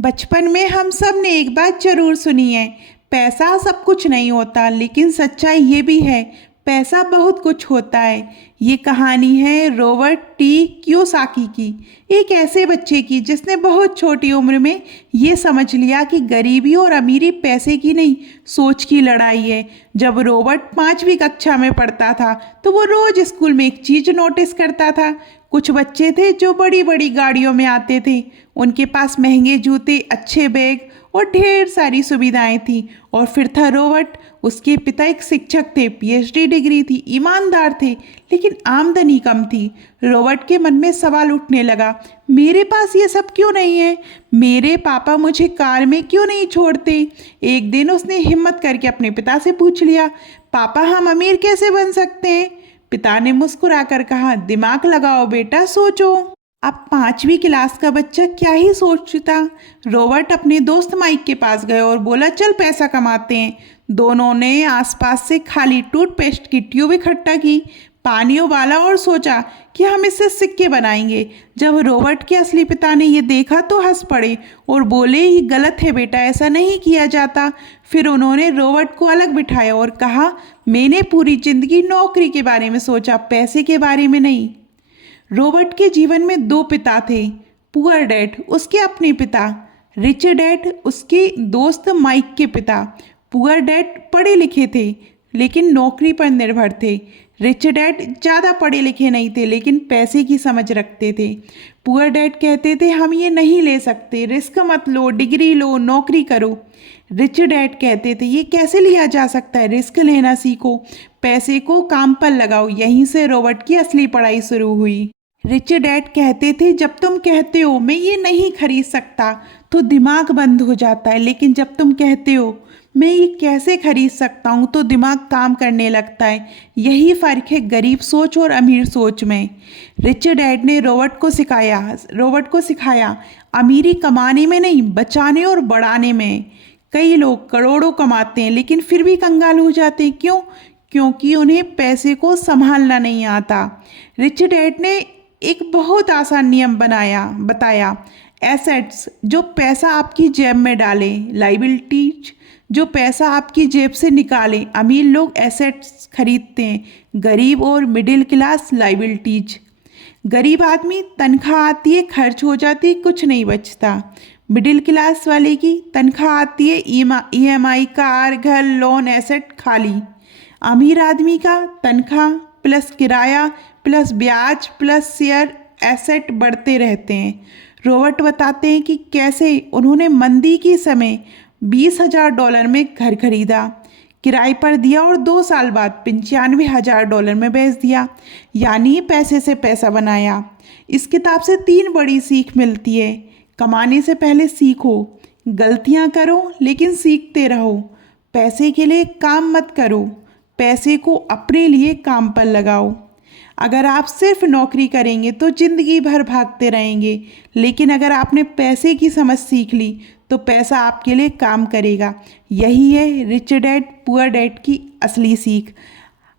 बचपन में हम सब ने एक बात जरूर सुनी है। पैसा सब कुछ नहीं होता, लेकिन सच्चाई ये भी है, पैसा बहुत कुछ होता है। ये कहानी है रॉबर्ट टी कियोसाकी की, एक ऐसे बच्चे की जिसने बहुत छोटी उम्र में ये समझ लिया कि गरीबी और अमीरी पैसे की नहीं, सोच की लड़ाई है। जब रॉबर्ट 5वीं कक्षा में पढ़ता था तो वो रोज स्कूल में एक चीज नोटिस करता था। कुछ बच्चे थे जो बड़ी बड़ी गाड़ियों में आते थे, उनके पास महंगे जूते, अच्छे बैग और ढेर सारी सुविधाएं थी। और फिर था रॉबर्ट, उसके पिता एक शिक्षक थे, पीएचडी डिग्री थी, ईमानदार थे, लेकिन आमदनी कम थी। रॉबर्ट के मन में सवाल उठने लगा, मेरे पास ये सब क्यों नहीं है? मेरे पापा मुझे कार में क्यों नहीं छोड़ते? एक दिन उसने हिम्मत करके अपने पिता से पूछ लिया, पापा हम अमीर कैसे बन सकते हैं? पिता ने मुस्कुराकर कहा, दिमाग लगाओ बेटा, सोचो। अब 5वीं क्लास का बच्चा क्या ही सोचता। रॉबर्ट अपने दोस्त माइक के पास गए और बोला, चल पैसा कमाते हैं। दोनों ने आसपास से खाली टूथपेस्ट की ट्यूब इकट्ठा की, पानी उबाला और सोचा कि हम इससे सिक्के बनाएंगे। जब रॉबर्ट के असली पिता ने ये देखा तो हंस पड़े और बोले, ये गलत है बेटा, ऐसा नहीं किया जाता। फिर उन्होंने रॉबर्ट को अलग बिठाया और कहा, मैंने पूरी जिंदगी नौकरी के बारे में सोचा, पैसे के बारे में नहीं। रॉबर्ट के जीवन में दो पिता थे, पुअर डैड उसके अपने पिता, रिच डैड उसके दोस्त माइक के पिता। पुअर डैड पढ़े लिखे थे लेकिन नौकरी पर निर्भर थे। रिच डैड ज़्यादा पढ़े लिखे नहीं थे लेकिन पैसे की समझ रखते थे। पुअर डैड कहते थे, हम ये नहीं ले सकते, रिस्क मत लो, डिग्री लो, नौकरी करो। रिच डैड कहते थे, ये कैसे लिया जा सकता है, रिस्क लेना सीखो, पैसे को काम पर लगाओ। यहीं से रॉबर्ट की असली पढ़ाई शुरू हुई। रिच डैड कहते थे, जब तुम कहते हो मैं ये नहीं खरीद सकता तो दिमाग बंद हो जाता है, लेकिन जब तुम कहते हो मैं ये कैसे खरीद सकता हूँ तो दिमाग काम करने लगता है। यही फ़र्क है गरीब सोच और अमीर सोच में। रिच डैड ने रॉबर्ट को सिखाया अमीरी कमाने में नहीं, बचाने और बढ़ाने में। कई लोग करोड़ों कमाते हैं लेकिन फिर भी कंगाल हो जाते हैं। क्यों? क्योंकि उन्हें पैसे को संभालना नहीं आता। रिच डैड ने एक बहुत आसान नियम बताया, एसेट्स जो पैसा आपकी जेब में डाले, लाइबिलिटीज जो पैसा आपकी जेब से निकाले। अमीर लोग एसेट्स खरीदते हैं, गरीब और मिडिल क्लास लाइबिलिटीज। गरीब आदमी तनख्वाह आती है, खर्च हो जाती है, कुछ नहीं बचता। मिडिल क्लास वाले की तनख्वाह आती है, ईएमआई, कार, घर, लोन, एसेट खाली। अमीर आदमी का तनख्वाह प्लस किराया प्लस ब्याज प्लस शेयर, एसेट बढ़ते रहते हैं। रॉबर्ट बताते हैं कि कैसे उन्होंने मंदी के समय $20,000 में घर खरीदा, किराए पर दिया और 2 साल बाद $95,000 में बेच दिया, यानी पैसे से पैसा बनाया। इस किताब से 3 बड़ी सीख मिलती है। कमाने से पहले सीखो, गलतियां करो लेकिन सीखते रहो। पैसे के लिए काम मत करो, पैसे को अपने लिए काम पर लगाओ। अगर आप सिर्फ नौकरी करेंगे तो ज़िंदगी भर भागते रहेंगे, लेकिन अगर आपने पैसे की समझ सीख ली तो पैसा आपके लिए काम करेगा। यही है रिच डैड पुअर डैड की असली सीख।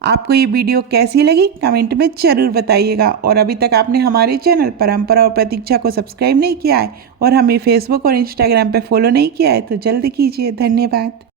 आपको ये वीडियो कैसी लगी कमेंट में ज़रूर बताइएगा। और अभी तक आपने हमारे चैनल परंपरा और प्रतीक्षा को सब्सक्राइब नहीं किया है और हमें फेसबुक और इंस्टाग्राम पर फॉलो नहीं किया है तो जल्द कीजिए। धन्यवाद।